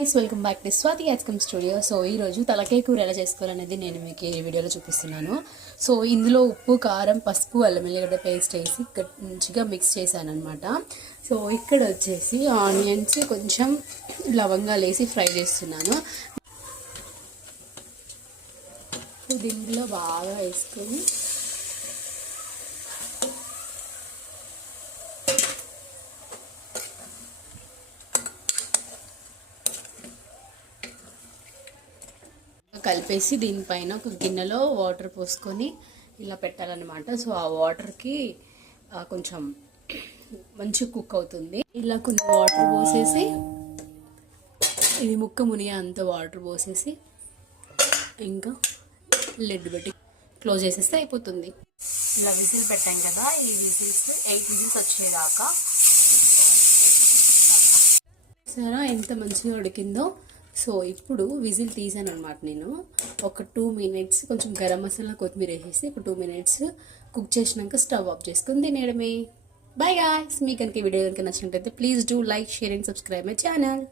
Guys, welcome back to Swathi యాస్కమ్ studio. So ఈరోజు తలకాయ కూర ఎలా చేసుకోవాలనేది నేను మీకు ఈ వీడియోలో చూపిస్తున్నాను. సో ఇందులో ఉప్పు, కారం, పసుపు, అల్లం వెల్లిగడ్డ పేస్ట్ వేసి మంచిగా మిక్స్ చేశాను అనమాట. సో ఇక్కడ వచ్చేసి ఆనియన్స్ కొంచెం లవంగాలు వేసి ఫ్రై చేస్తున్నాను. దీంట్లో బాగా వేసుకొని కలిపేసి దీనిపైన ఒక గిన్నెలో వాటర్ పోసుకొని ఇలా పెట్టాలన్నమాట. సో ఆ వాటర్కి కొంచెం మంచి కుక్ అవుతుంది. ఇలా కొన్ని వాటర్ పోసేసి ఇది ముక్క మునిగే అంత వాటర్ పోసేసి ఇంకా లిడ్ పెట్టి క్లోజ్ చేసేస్తే అయిపోతుంది. ఇలా విజిల్ పెట్టాం కదా, ఈ విజిల్స్ 8 విజిల్స్ వచ్చేదాకా సరే ఎంత మంచిగా ఉడికిందో. సో ఇప్పుడు విజిల్ తీసాను అనమాట. నేను ఒక 2 మినిట్స్ కొంచెం గరం మసాలా, కొత్తిమీర వేసేసి ఒక 2 మినిట్స్ కుక్ చేసినాక స్టవ్ ఆఫ్ చేసుకుని తినేయడమే. బై గాయ్స్, మీకు కనుక వీడియో కనుక నచ్చినట్లయితే please do like, share and subscribe my channel.